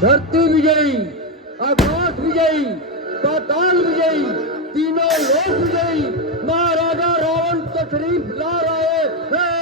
धरती विजयी, आकाश विजयी, पाताल विजयी, तीनों लोक विजयी महाराजा रावण तशरीफ ला रहे हैं।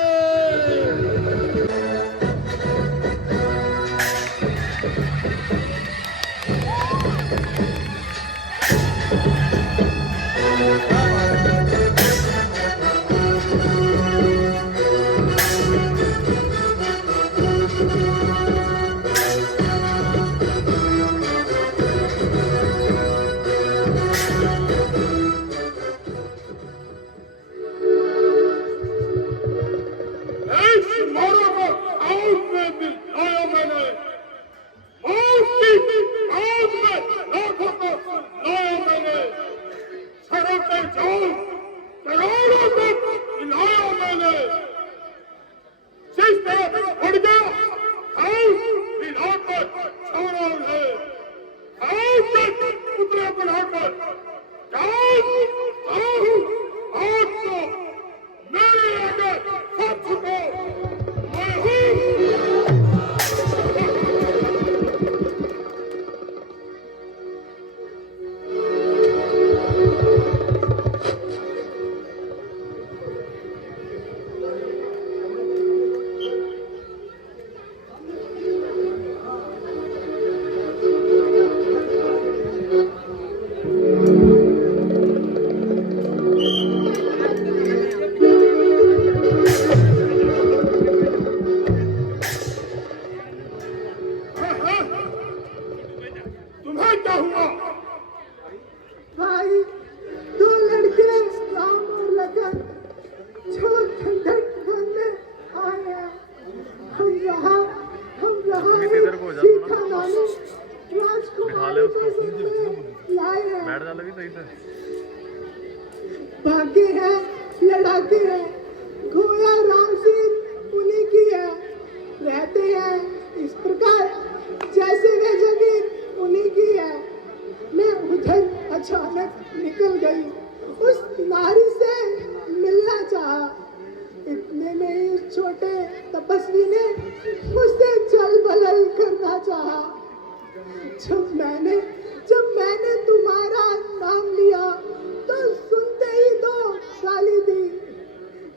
भाग्य है, लड़ाके है, घोड़ा राम सिंह उन्हीं की है। रहते हैं इस प्रकार जैसे वे जगीर उन्हीं की है। मैं उधर अचानक निकल गई, उस नारी से मिलना चाहा। इतने में ही उस छोटे तपस्वी ने मुझसे चल बलल करना चाहा। जब मैंने तुम्हारा नाम लिया तो सुनते ही दो गाली दी।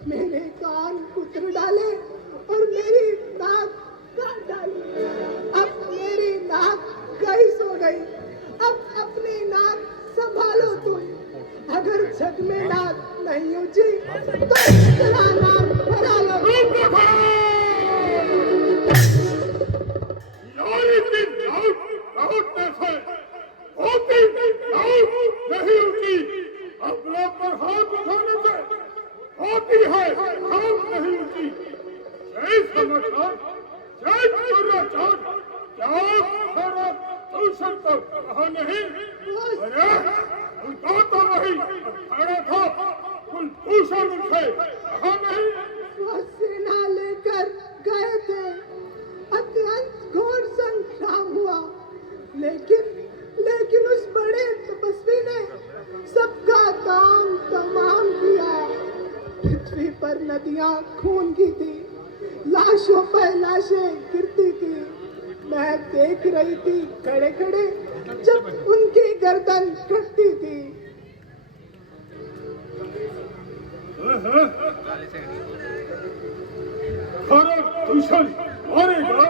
मेरे कान कुतर डाले और मेरी नाक काट डाली। अब मेरी नाक गई सो गई। अब अपनी नाक संभालो तुम। अगर जग में नाक नहीं ऊंची तो इतना नाक भरा लो। नहीं होती, अपना पर हाथ उठाने से होती है, हाथ नहीं होती। जय समाचार, जय दुराचार, क्या सारा दूषण तो कहा नहीं। अरे उनका तो नहीं खड़ा था, कुलभूषण उठे कहा नहीं। वो सेना लेकर गए थे, अत्यंत घोर संग्राम हुआ, लेकिन उस बड़े तपस्वी ने सबका काम तमाम किया। पृथ्वी पर नदियां खून की थी, लाशों पर लाशें गिरती थी। मैं देख रही थी खड़े खड़े जब उनकी गर्दन कटती थी। दूषण मारेगा।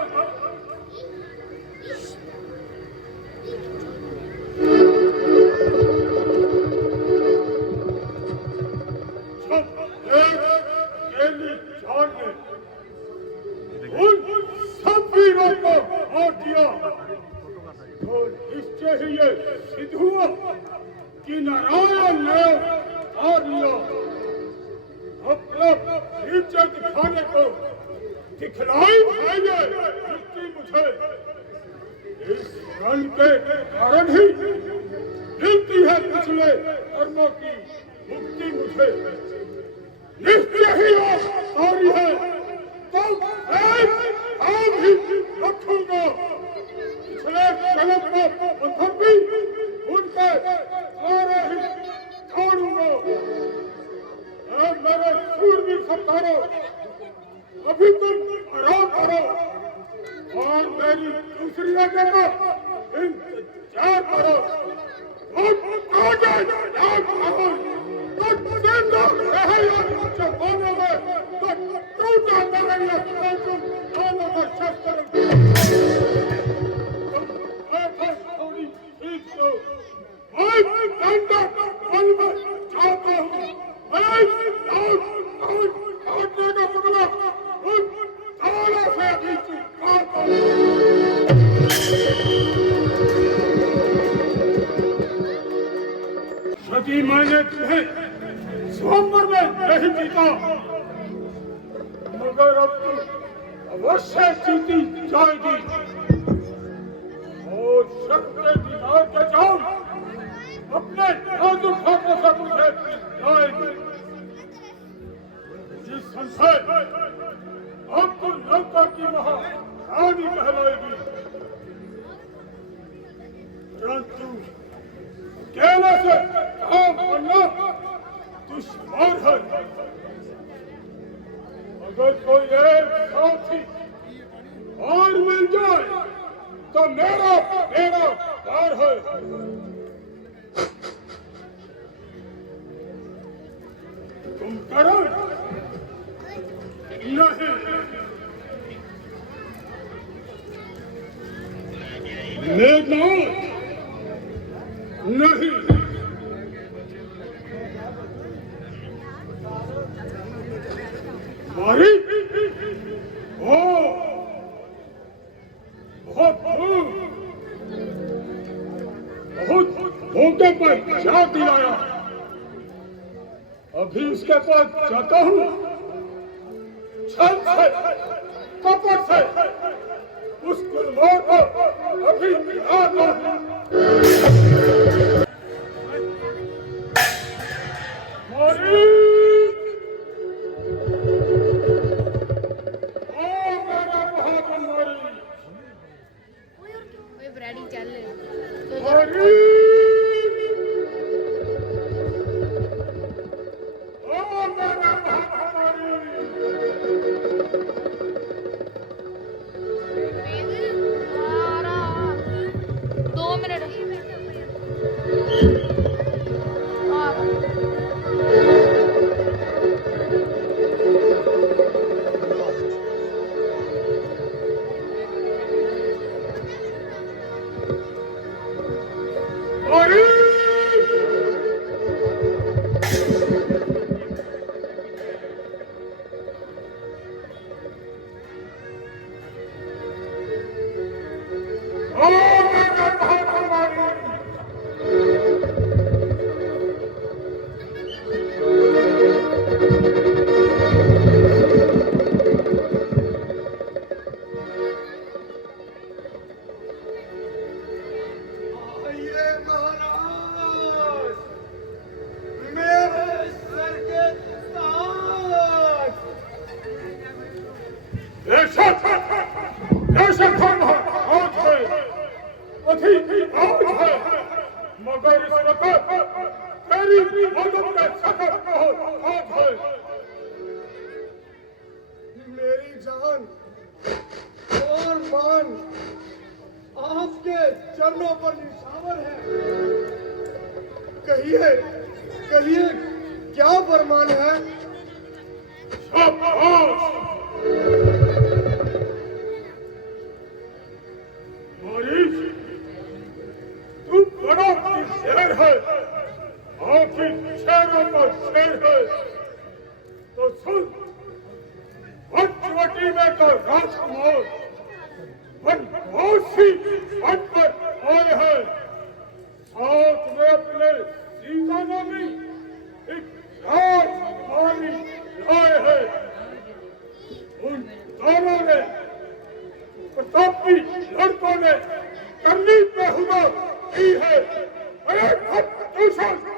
सब वीरों को मार दिया तो निश्चय ही ये सिद्ध हुआ कि नारायण ने हार लिया। अपना इज्जत दिखाने को दिखलाई पाएंगे मुझे। इस रण के कारण ही मिलती है पिछले कर्मों की मुक्ति मुझे। निश्चय ही सारी है तो आम ही रखूंगा। पिछले जन्म में बंधन भी उनके सारे ही छोड़ूंगा। मेरे सूरवीर सरदारों, अभी तुम आराम करो और मैं मेरी दूसरी आज्ञा का इंतजार करो। यदि मैंने तुम्हें स्वयंवर में नहीं जीता, मगर अब तुम अवश्य जीती जाएगी और शक्ति दीदार के जाओ अपने नाजुक हाथों से तुझे जाएगी। जिस संशय अब तुम लंका की महारानी कहलाएगी, परंतु अकेले से काम करना दुश्मन है। अगर कोई एक साथी और मिल जाए तो मेरा प्यार है। तुम करो नहीं, मेघनाद नहीं, मारी हो बहुत मौके पर याद दिलाया। अभी उसके पास जाता हूँ, छल से कपट से उस गुलमोहर को अभी मिलाता हूँ। ब्रेडी चल मगर इस वक्त तेरी मदद का सफर बहुत है। मेरी जान और मान आपके चरणों पर निशावर है। कहिए कहिए क्या फरमान है? तू बड़ा शेर है, आखिर शेरों का शेर है। तो सुन, पंचवटी में तो राजकुमार बनवासी पद पर आए हैं, साथ में अपने सीता नामी एक राजकुमारी लाए हैं। उन दोनों ने प्रतापी लड़कों ने करनी पे हुआ की है।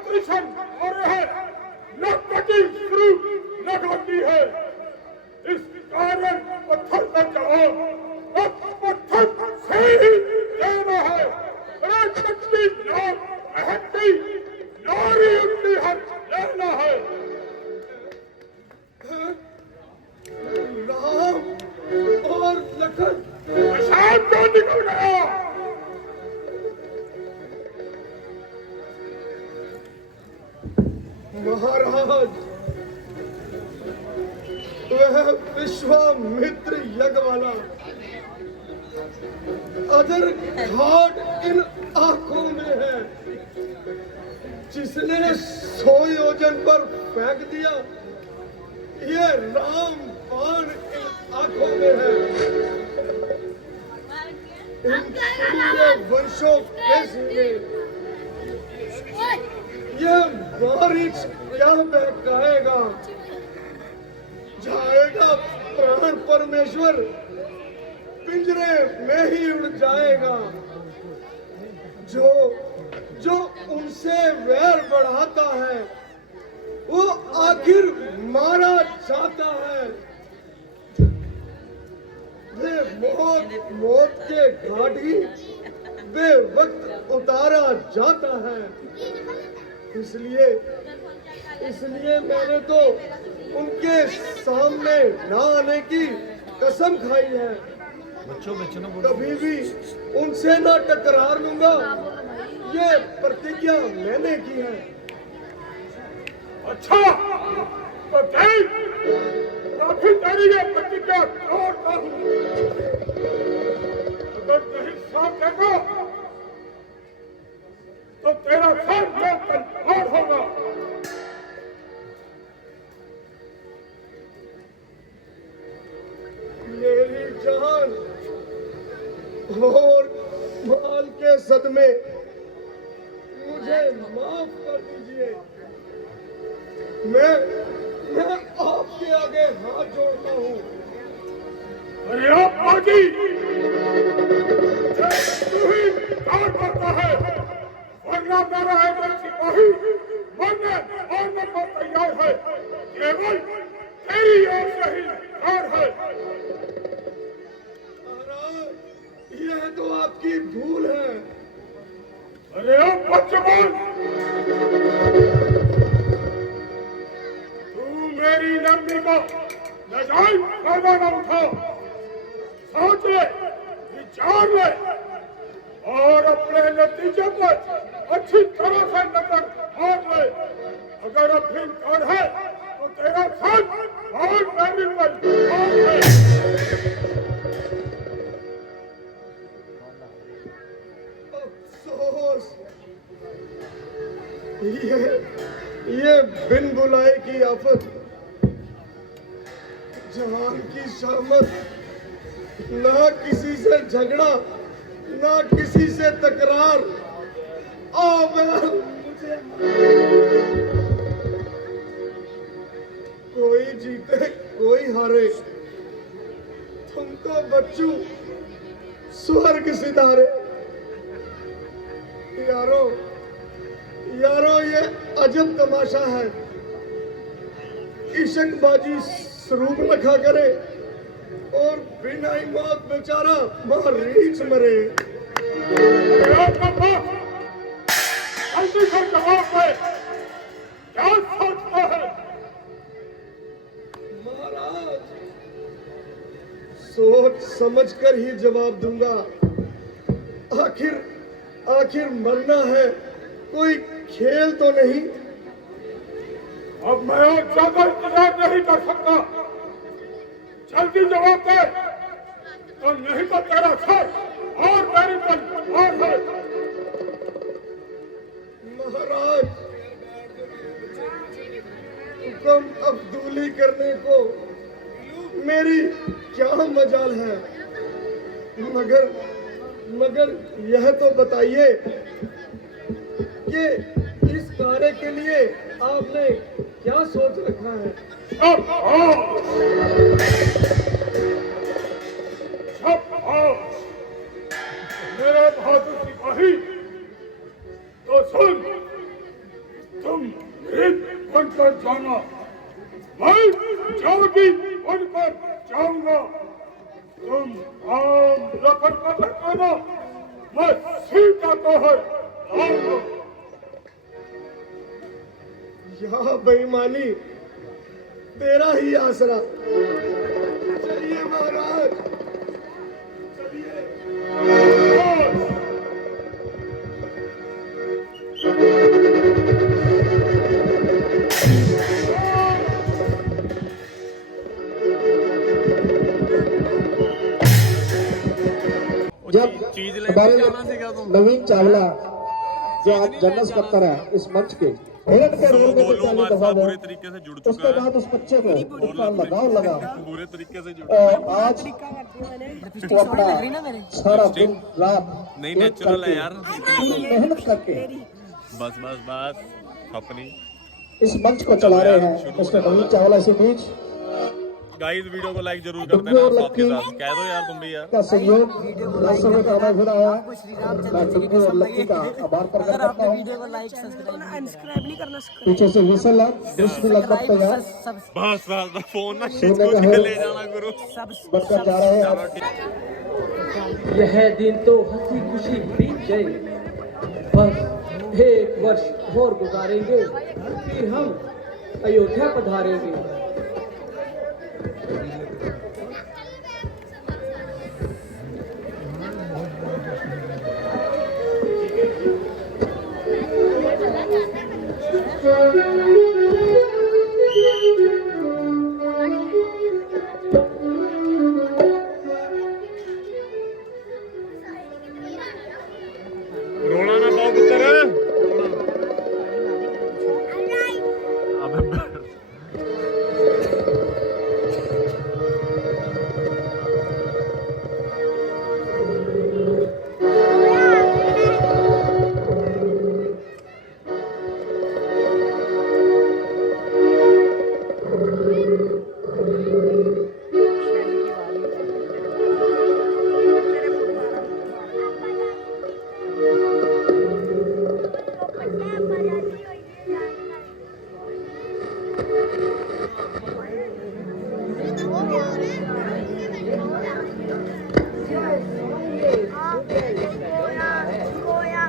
ट्यूशन और है नकटी शुरू लगाती है। इस कारण पत्थर का जवाब अब पत्थर से ही देना है। नकटी महती नारी उनकी हक लेना है। राम और लखन प्रशांत अदर घाट इन आंखों में है। जिसने 100 योजन पर फेंक दिया, ये राम बाण इन आंखों में है। इन सूर्य वंशों के सिंगे ये बारिश क्या बहकाएगा। जाएगा प्राण परमेश्वर, पिंजरे में ही उड़ जाएगा। जो उनसे वैर बढ़ाता है, वो आखिर मारा जाता है। वे मौत के घाट ही बेवक्त उतारा जाता है। इसलिए मैंने तो उनके सामने ना आने की कसम खाई है। कभी भी उनसे ना टकरा लूंगा, ये प्रतिज्ञा मैंने की है। अच्छा, तो देख, काफी तेरी ये प्रतिज्ञा तोड़ता हूँ। अगर नहीं साथ देगा, तो तेरा सर कल होगा। मेरी जान और माल के सदमे मुझे माफ कर दीजिए। मैं आपके आगे हाथ जोड़ता हूँ। अरे आप बाजी, तू ही कार्य करता है, वरना मेरा एक सिपाही मरने और को तैयार है। केवल तेरी ओर से ही कार्य है। यह तो आपकी भूल है। अरे ओ बच्चों, तू मेरी नरमी को नजायज फायदा न उठा। सोच ले, विचार ले और अपने नतीजे पर अच्छी तरह से नजर मार ले। अगर अभ्यंतर है तो तेरा साथ और मेरी पर है। अफसोस, ये बिन बुलाए की आफत, जवान की शामत, ना किसी से झगड़ा, ना किसी से तकरार। मुझे कोई जीते कोई हारे, तुम तो बच्चू स्वर्ग सिधारे। यारो ये अजब तमाशा है। इशकबाजी स्वरूप रखा करे और बिना ही मौत बेचारा मार रीछ मरे। जल्दी से जवाब दे, क्या सोचता है? महाराज, सोच समझ कर ही जवाब दूंगा। आखिर मरना है, कोई खेल तो नहीं। अब मैं और ज्यादा इंतजार नहीं कर सकता। जल्दी जवाब दे, तो नहीं तो तेरा सर और मेरी तलवार है। महाराज, हुक्म अब्दूली करने को मेरी क्या मजाल है। मगर यह तो बताइए कि इस कार्य के लिए आपने क्या सोच रखा है? मेरे बहादुर सिपाही, तो सुन, तुम मृत बनकर जाना, मैं जागी बनकर जाऊंगा। तुम आम लखन का कहना, मैं सीता को है आऊंगा। यह बेईमानी तेरा ही आसरा। चलिए महाराज, चलिए। जब हमारे नवीन चावला जो आज जनरल सकत्तर है इस मंच के हिरन के रोल में पहली दफा वो, उसके बाद उस बच्चे को उसका लगाव लगा पूरे तरीके से और आज वो अपना सारा दिन रात नहीं नेचुरल है यार मेहनत करके बस बस बस अपनी इस मंच को चला रहे हैं। उसके नवीन चावला इसी बीच गाइस वीडियो को लाइक जरूर कर देना सबके साथ कह दो यार तुम भी यार का सहयोग दर्शकों में करना फिरा है। मैं टुक्कू और लक्की का आभार प्रकट करता हूँ। पीछे से विसल है, दृश्य भी लगभग तैयार बस बस फोन ना खींच सोने का के है। ले जाना गुरु बनकर जा रहे हैं। यह दिन तो हंसी खुशी बीत गए, बस एक वर्ष और गुजारेंगे फिर हम अयोध्या पधारेंगे। रोना ना पाओ पुत्र अबे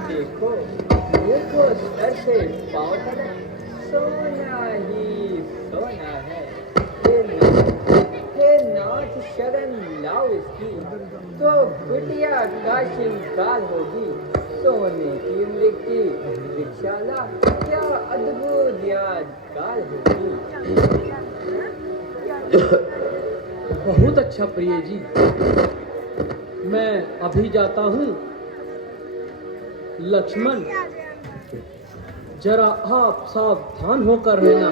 देखो देखो सर से पाँव तक सोना ही सोना है। ये नाच शरण लाओ इसकी तो बिटिया का श्रृंगार होगी। सोने की लिखी रिक्शाला क्या अद्भुत यादगार होगी। बहुत अच्छा प्रिय जी, मैं अभी जाता हूँ। लक्ष्मण जरा आप सावधान होकर रहना,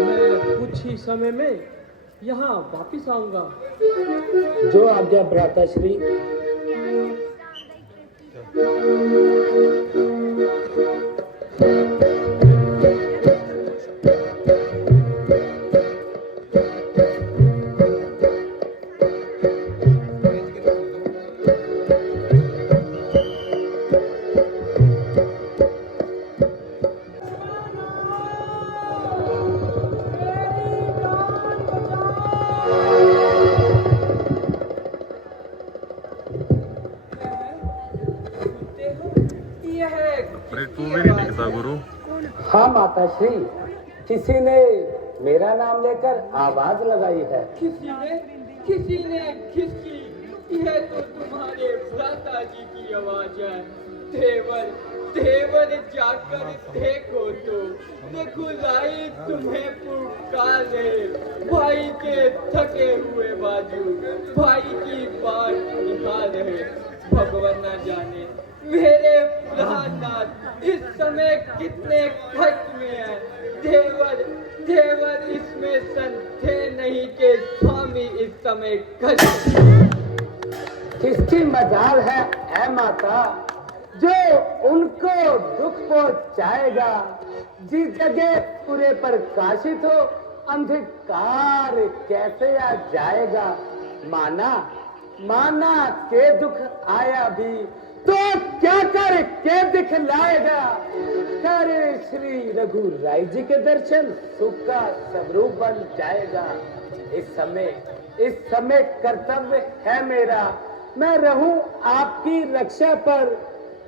मैं कुछ ही समय में यहाँ वापिस आऊंगा। जो आज्ञा भ्राता श्री। अरे तू भी नहीं दिखता गुरु हाँ माता श्री, किसी ने मेरा नाम लेकर आवाज लगाई है। किसी ने किसकी? यह तो तुम्हारे भ्राता जी की आवाज है। देवर देवर जाकर देखो तो देखो लाई तुम्हें पुकार रहे। भाई के थके हुए बाजू भाई की बात निकाल रहे। भगवान न जाने मेरे प्राणनाथ इस समय कितने खर्च में है। देवर देवर इसमें संदेह नहीं के स्वामी इस समय खर्च। किसकी मजाल है ऐ माता जो उनको दुख पहुंचाएगा। जिस जगह पूरे प्रकाशित हो अंधकार कैसे आ जाएगा। माना के दुख आया भी तो क्या कर के दिखलाएगा। करे श्री रघु राय जी के दर्शन सुख का स्वरूप बन जाएगा। इस समय कर्तव्य है मेरा, मैं रहूं आपकी रक्षा पर।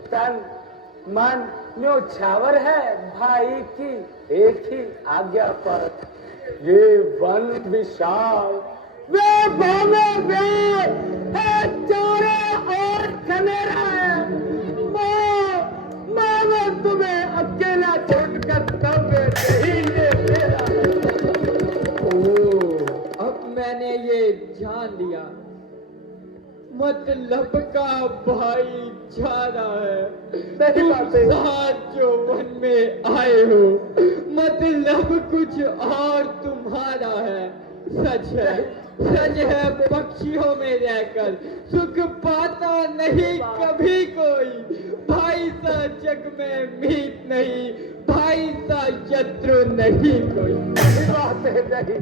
तन मन न्योछावर है भाई की एक ही आज्ञा पर। ये वन विशाल वे भावे वे है चारे और खनेरा है। मैं तुम्हें अकेला छोड़कर कभी नहीं मेरा। अब मैंने ये जान लिया मतलब का भाईचारा है। सही तुम बात है। सात जो वन में आए हो, मतलब कुछ और तुम्हारा है। सच है पक्षियों में रहकर सुख पाता नहीं कभी कोई। भाई सा जग में मीत नहीं, भाई सा शत्रु नहीं कोई। सही बात है। नहीं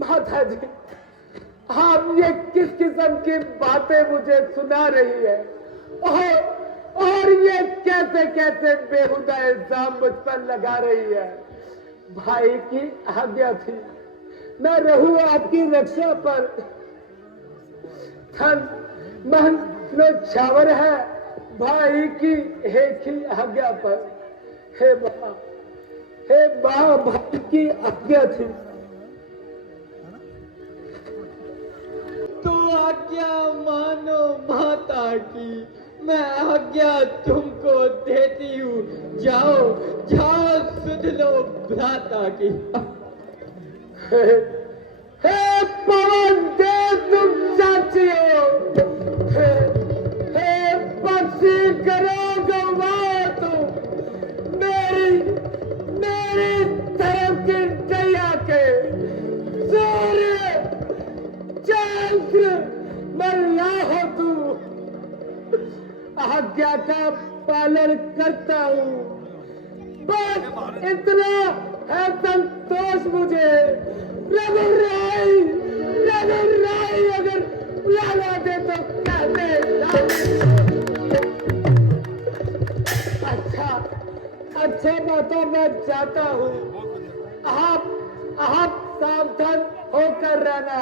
माता जी, आप ये किस किस्म की बातें मुझे सुना रही है? और ये कैसे कैसे बेहुदा इल्जाम मुझ पर लगा रही है? भाई की आज्ञा थी मैं रहूं आपकी रक्षा पर। थन मन छावर है भाई की एक ही आज्ञा पर। हे मां भाई की आज्ञा थी। तो आज्ञा मानो माता की, मैं आज्ञा तुमको देती हूँ। जाओ जाओ सुध लो भ्राता की। हे पवन देव तुम चाची हो। हे पक्षी करो गवाह तुम मेरी तरफ की दैया के। सूर्य चंद्र मल्ला हो तू। आज्ञा का पालन करता हूँ, बस इतना है संतोष मुझे। रघुराई अगर बुलाना दे तो कहते अच्छा माता मैं जाता हूँ। आप सावधान होकर रहना।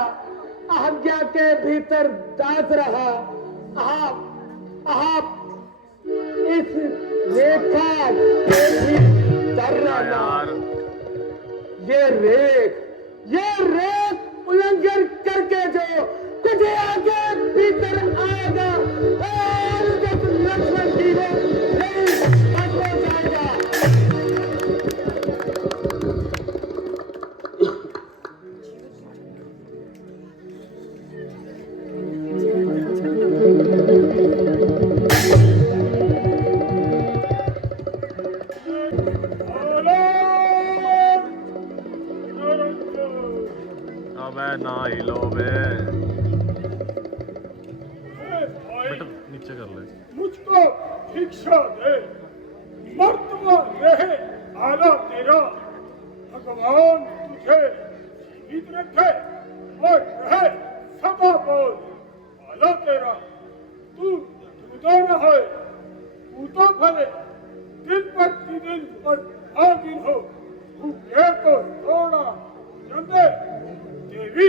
आज्ञा के भीतर दास रहा। आप इस रेखा के भीतर रहना। ये रेख उल्लंघन करके जो कुछ आगे भीतर आएगा और जब लक्ष्मण जी ने नहीं हो जाएगा। अबे ना हिलो बे। बेटा नीचे कर ले। मुझको भिक्षा दे, मर्तबा रहे आला तेरा। भगवान तुझे जीवित रखे और रहे सदा बोल आला तेरा। तू जुदा रहे, पूता भले, दिन प्रतिदिन और भागिन हो। भूखे को थोड़ा चंदे देवी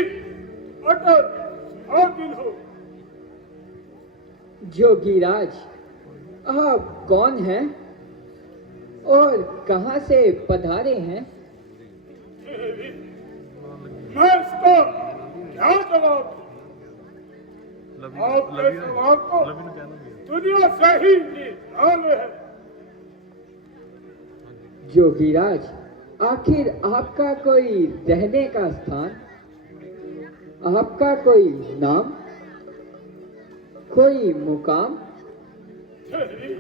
अटल भागिन हो। जोगीराज, आप कौन हैं और कहां से पधारे हैं? देवी, मैं इसका क्या जवाब दूं? आपके सवाल को दुनिया से ही निकाले है। जोगीराज, आखिर आपका कोई रहने का स्थान, आपका कोई नाम, कोई मुकाम? तेरी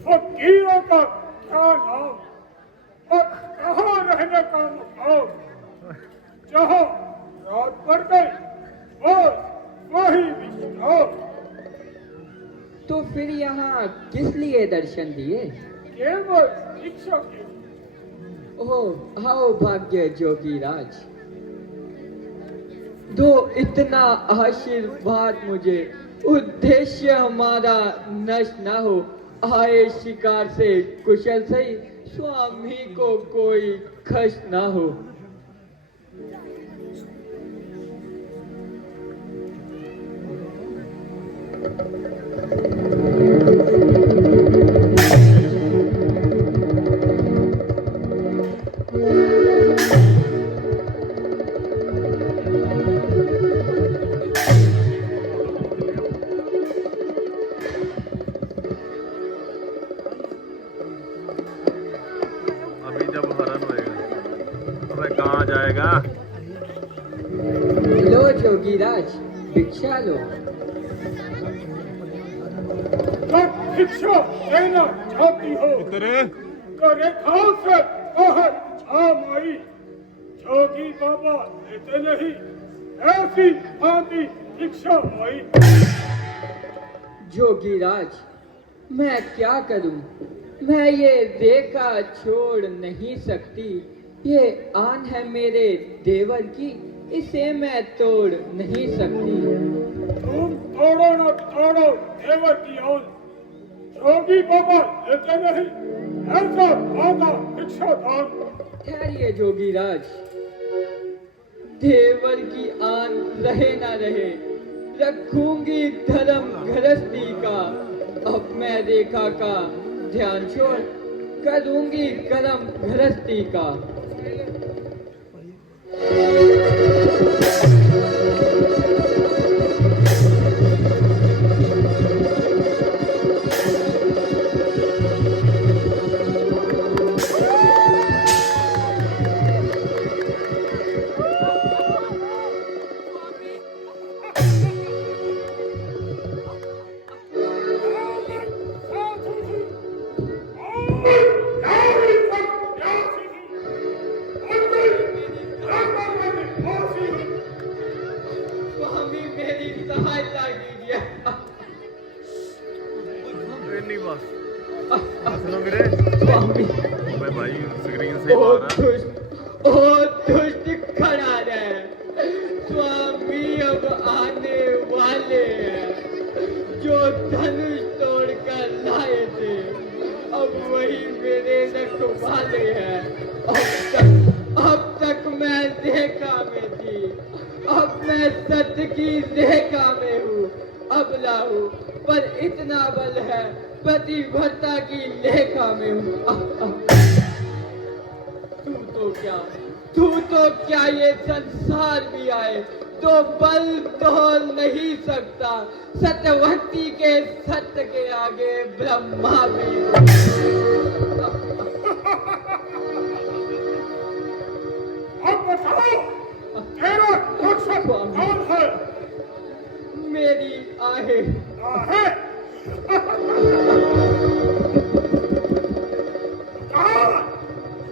फकीरों का क्या नाम और कहाँ रहने का मुकाम? जहाँ रात पड़ गई बस वही विश्राम। तो फिर यहाँ किस लिए दर्शन दिए? केवल शिक्षा के। ओह, आओ भाग्य जोगीराज, दो इतना आशीर्वाद मुझे। उद्देश्य हमारा नष्ट ना हो। आए शिकार से कुशल सही, स्वामी को कोई कष्ट ना हो। अभी जब हरण होएगा तो मैं कहाँ जाएगा? लो जोगीराज, भिक्षा लो। जब भिक्षा देना चाहती हो तेरे तो रेखाओं से बाहर आ माई। जोगी बाबा देते नहीं ऐसी भांति भिक्षा माई। जोगीराज, मैं क्या करूं? मैं ये रेखा छोड़ नहीं सकती। ये आन है मेरे देवर की, इसे मैं तोड़ नहीं सकती। तुम तोड़ो न तोड़ो देवर की आन, जोगी बाबा देते नहीं ऐसा वादा भिक्षा दान। ठहरिए जोगीराज, देवर की आन रहे ना रहे, रखूंगी धर्म गृहस्थी का। अब मैं रेखा का ध्यान छोड़ करूंगी कर्म गृहस्थी का। स्वामी मेरी सहायता कीजिए। नहीं बस सुनो मेरे स्वामी मैं भाई स्क्रीन से ओ मारा दुष्ट खड़ा रहे। स्वामी अब आने वाले हैं। जो धनुष तोड़कर लाए थे अब वही मेरे रखवाले हैं। अब तक मैं रेखा में थी, अब मैं सत्य की रेखा में हूँ। अबला हूँ पर इतना बल है, पतिव्रता की लेखा में हूँ। तू तो क्या ये संसार भी आए तो बल तोल नहीं सकता। सत्यवती के सत्य के आगे ब्रह्मा भी। अब बताओ तेरा मकसद कौन है? मेरी आहे है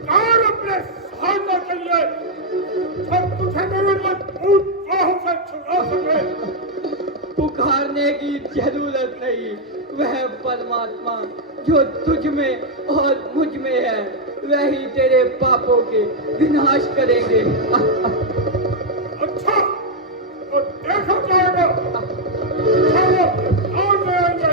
कार अपने सहायता के लिए जब तुझे मेरे मजबूत बाहों से छुड़ा सके। पुकारने की जरूरत नहीं। वह परमात्मा जो तुझ में और मुझ में है वही तेरे पापों के विनाश करेंगे। अच्छा तो देखा जाएगा। चलो और ले आएंगे।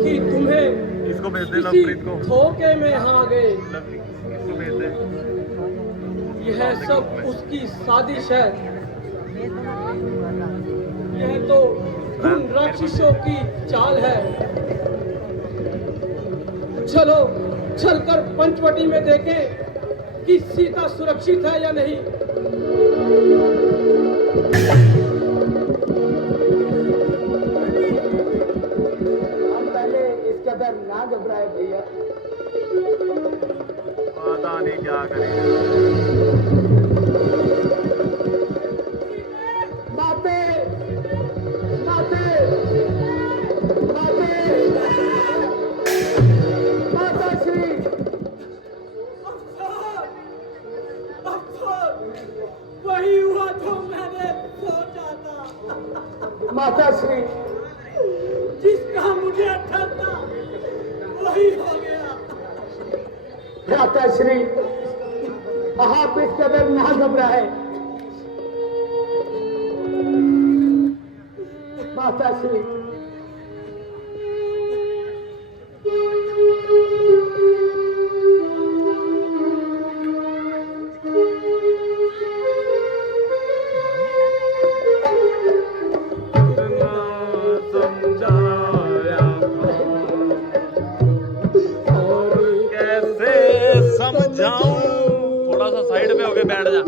कि तुम्हें इसको भेज दे किसी लवप्रीत को धोखे में आ गए। इसको भेज दे यह सब उसकी साजिश है। यह तो उन राक्षसों की चाल है। चलो चलकर पंचवटी में देखें कि सीता सुरक्षित है या नहीं। हम पहले इस कदर ना घबराए भैया। पता नहीं क्या करेंगे। माते माते माते माता श्री वही हुआ जो मैंने सोचा था। माता श्री जिसका मुझे डर था वही हो गया। माता श्री आप इस कदर ना घबराए। माता श्री समझाऊं। थोड़ा सा साइड में होके बैठ जा।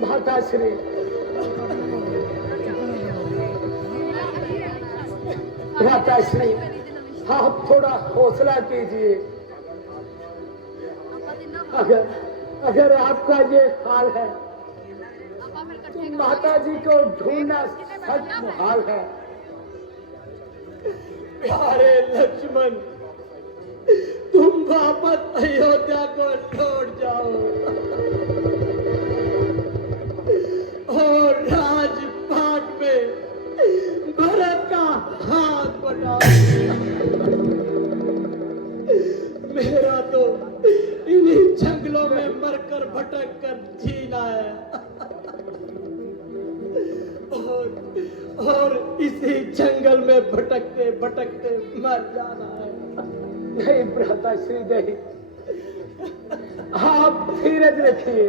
माताश्री, माताश्री, आप थोड़ा हौसला कीजिए। अगर आपका ये हाल है तो माता जी को ढूंढना सच मुहाल है। प्यारे लक्ष्मण, तुम वापस अयोध्या को लौट जाओ और राजपाट में भरत का हाथ बटाओ। मेरा तो इन्हीं जंगलों में मरकर भटक कर जीना है और इसी जंगल में भटकते भटकते मर जाना है। नहीं भ्राताश्री, नहीं, आप धीरज रखिए।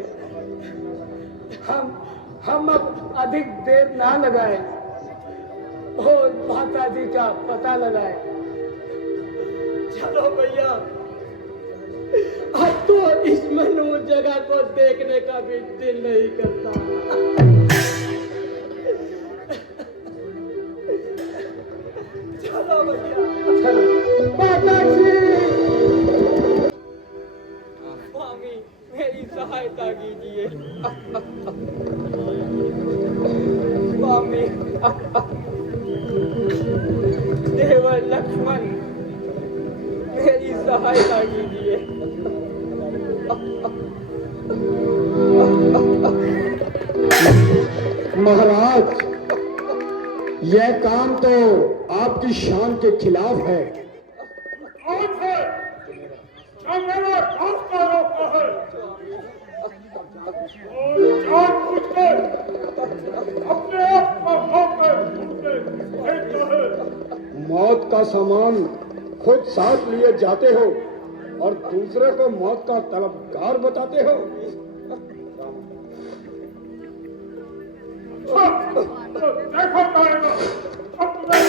हम अब अधिक देर ना लगाए और माता जी का पता लगाए। चलो भैया, अब तो इस मनु जगह को देखने का भी दिल नहीं करता। चलो भैया, माता जी, स्वामी मेरी सहायता कीजिए। स्वामी, देवर लक्ष्मण मेरी सहायता कीजिए। महाराज, यह काम तो आपकी शान के खिलाफ है। कौन है जो मेरा रास्ता रोकता है और जानबूझकर अपने आप को मौत में फेंकता है? मौत का सामान खुद साथ लिए जाते हो और दूसरे को मौत का तलबगार बताते हो। देखो जाएगा अब तुम्हें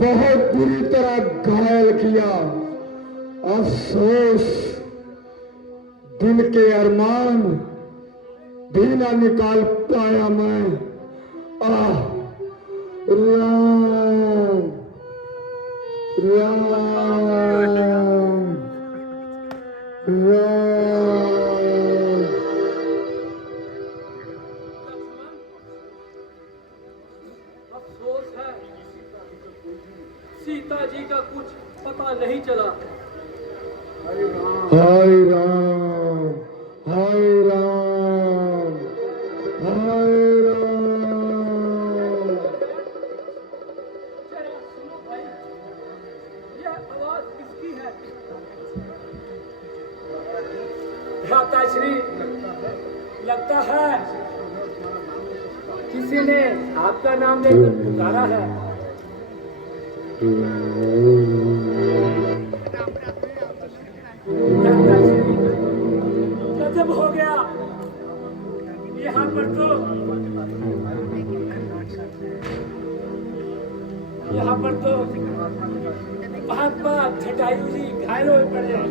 बहुत बुरी तरह घायल किया। अफसोस दिल के अरमान भी ना निकाल पाया मैं। आह राम राम राम। अफसोस है सीता जी का कुछ पता नहीं चला। हाय राम हाय राम हाय राम। जरा सुनो भाई, यह आवाज किसकी है? भ्राताश्री, लगता है किसी ने आपका नाम लेकर पुकारा है। भ्राताश्री, गजब हो गया। यहाँ पर तो महात्मा जटायु जी घायल हुए पड़े हैं।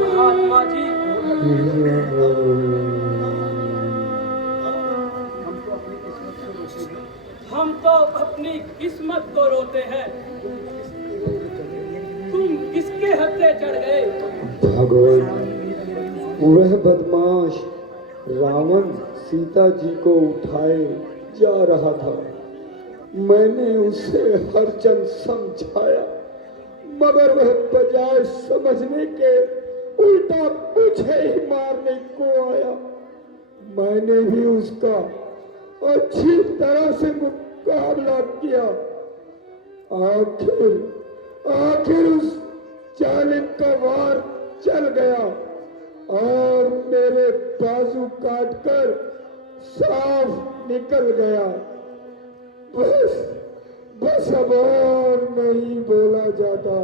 महात्मा जी, हम तो अपनी किस्मत को रोते हैं। तुम किसके हत्थे चढ़ गए? भगवान, वह बदमाश रावण सीता जी को उठाए जा रहा था। मैंने उसे हरचंद समझाया, मगर वह बजाय समझने के उल्टा मुझे ही मारने को आया। मैंने भी उसका अच्छी तरह से मुकाबला किया। आखिर उस जालिम का वार चल गया और मेरे बाजू काटकर साफ निकल गया। बस अब और नहीं बोला जाता।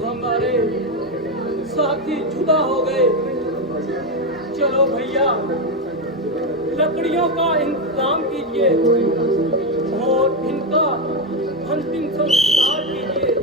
हमारे साथी जुदा हो गए। चलो भैया, लकड़ियों का इंतजाम कीजिए और इनका अंतिम संस्कार कीजिए।